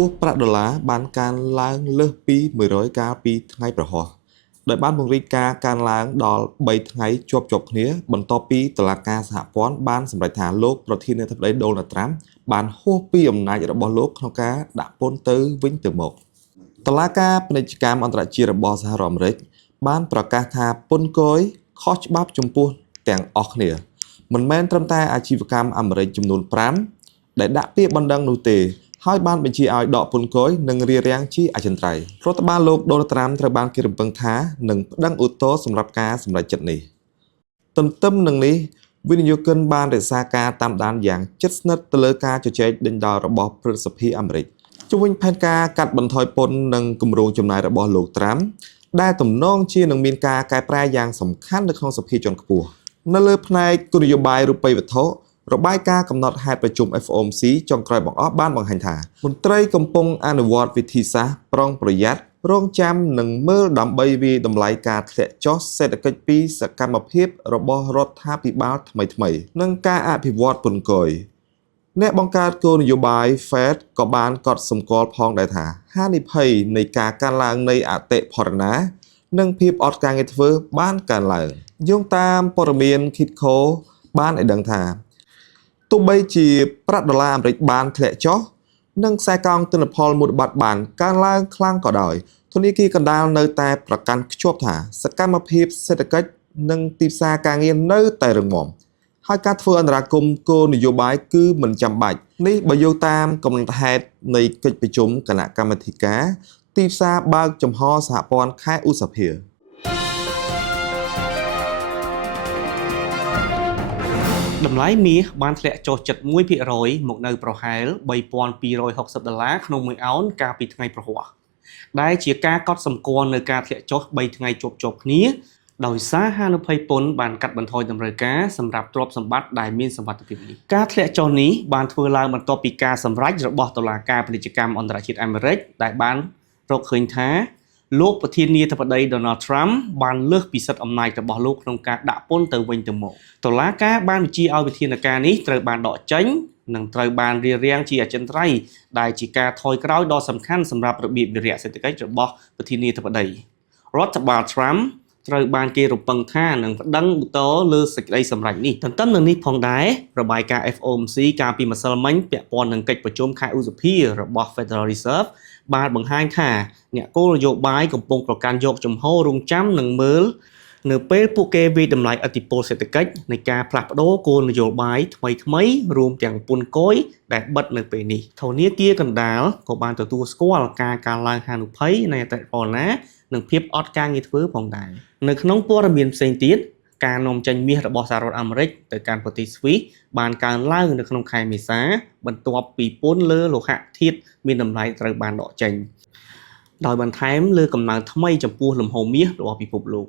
ទោះប្រាក់ដុល្លារបានកើនឡើងលើសពី100កាលពីថ្ងៃប្រហោះដោយបានបង្រីកការកើនឡើងដល់3ថ្ងៃជាប់ៗគ្នាបន្ទាប់ពីតុលាការសហព័ន្ធបានសម្រេចថាលោកប្រធានាធិបតីដូណាល់ត្រាំបានហួសពីអំណាចរបស់លោកក្នុងការដាក់ពន្ធទៅវិញទៅមកតុលាការពាណិជ្ជកម្មអន្តរជាតិរបស់សហរដ្ឋអាមេរិកបានប្រកាសថាពន្ធគយខុសច្បាប់ចំពោះទាំងអស់គ្នាមិនមែនត្រឹមតែអាជីវកម្មអាមេរិកចំនួន5ដែលដាក់ពាក្យបណ្ដឹងនោះទេហើយបានបញ្ជាឲ្យដកពន្ធគយនិងរារាំងជាអចិន្ត្រៃយ៍រដ្ឋបាលលោកដូណាល់ត្រាំត្រូវបានគេរំពឹងថានឹងប្តឹងឧទ្ធរណ៍សម្រាប់ការសម្រេចចិត្តនេះទន្ទឹមនឹងនេះវិនិយោគិនបានរក្សាការតាមដានយ៉ាងជិតស្និទ្ធទៅលើការជជែកដេញដោលរបស់ព្រឹទ្ធសភាអាមេរិកជុំវិញផែនការកាត់បន្ថយពន្ធនិងគម្រោងចំណាយរបស់លោកត្រាំដែលទំនងជានឹងមានការកែប្រែយ៉ាងសំខាន់នៅក្នុងសភាជាន់ខ្ពស់នៅលើផ្នែកគោលនយោបាយរូបិយវត្ថុរបាយការណ៍កំណត់ហេតុប្រជុំ FOMC ចុងក្រោយបង្អស់បានបង្ហាញថាមន្ត្រីកំពុងអនុវត្តវិធីសាស្ត្រប្រុងប្រយ័ត្នរងចាំនិងមើលដើម្បីវាយតម្លៃការធ្លាក់ចុះសេដ្ឋកិច្ចពីសកម្មភាពរបស់រដ្ឋាភិបាលថ្មីៗនិងការអភិវឌ្ឍពន្ធគយអ្នកបង្កើតគោលនយោបាយ Fed ក៏បានកត់សម្គាល់ផងដែរថាហានិភ័យនៃការកើនឡើងនៃអតិផរណានិងភាពអត់ការងារធ្វើបានកើនឡើងយោងតាមព័ត៌មាន Kitco បានឲ្យដឹងថាទោះបីជាប្រាក់ដុល្លារអាមេរិកបានធ្លាក់ចុះនិងខ្សែកោងទិន្នផលមូលបត្របានកើនឡើងខ្លាំងក៏ដោយធនាគារកណ្ដាលនៅតែប្រកាន់ខ្ជាប់ថាសកម្មភាពសេដ្ឋកិច្ចនិងទីផ្សារការងារនៅតែរឹងមាំហើយការធ្វើអន្តរាគមន៍គោលនយោបាយគឺមិនចាំបាច់នេះបើយោងតាមកំណត់ហេតុនៃកិច្ចប្រជុំគណៈកម្មាធិការទីផ្សារបើកចំហសហព័ន្ធខែឧសភាតម្លៃមាសបានធ្លាក់ចុះជិត 1% មកនៅប្រហែល $3,260 ក្នុង1អោនកាលពីថ្ងៃប្រហោះដែលជាការកត់សម្គាល់នៅការធ្លាក់ចុះ3ថ្ងៃជាប់ៗគ្នាដោយសារហានិភ័យពន្ធបានកាត់បន្ថយតម្រូវការសម្រាប់ទ្រព្យសម្បត្តិដែលមានសវត្ថិភាពនេះការធ្លាក់ចុះនេះបានធ្វើឡើងបន្ទាប់ពីការសម្រេចរបស់តុលាការពាណិជ្ជកម្មអន្តរជាតិអាមេរិកដែលបានរកឃើញថាលោកប្រធានាធិបតី Donald Trump បានលើសពីសិទ្ធិអំណាចរបស់លោកក្នុងការដាក់ពន្ធទៅវិញទៅមកតុលាការបានបញ្ជាឲ្យវិធានការនេះត្រូវបានដកចេញនិងត្រូវបានរារាំងជាអចិន្ត្រៃយ៍ដែលជាការថយក្រោយដ៏សំខាន់សម្រាប់របៀបវារៈសេដ្ឋកិច្ចរបស់ប្រធានាធិបតីរដ្ឋបាល Trump ត្រូវបានគេរំពឹងថានឹងប្តឹងឧទ្ធរណ៍លើសេចក្តីសម្រេចនេះទន្ទឹមនឹងនេះផងដែររបាយការណ៍ FOMC កាលពីម្សិលមិញពាក់ព័ន្ធនឹងកិច្ចប្រជុំខែឧសភារបស់ Federal Reserve បានបង្ហាញថាអ្នកគោលនយោបាយកំពុងប្រកាន់យកជំហររងចាំនិងមើលនៅពេលពួកគេវិយតម្លៃឥទ្ធិពលសេដ្ឋកិច្ចនៃការផ្លាស់ប្ដូរគោលនយោបាយថ្មីៗរួមទាំងពន្ធគយដែលបិទនៅពេលនេះធនាគារកណ្ដាលក៏បានទទួលស្គាល់ការកើនឡើងហានិភ័យនៃអតិផរណានិងភាពអត់ការងារធ្វើផងដែរនៅក្នុងព័ត៌មានផ្សេងទៀតការនាំចេញមាសរបស់សហរដ្ឋអាមេរិកទៅកាន់ប្រទេសស្វីសបានកើនឡើងនៅក្នុងខែមេសាបន្ទាប់ពីពន្ធលើលោហៈធាតុមានតម្លៃត្រូវបានដកចេញដោយបន្ថែមលើកំណើនថ្មីចំពោះលំហូរមាសរបស់ពិភពលោក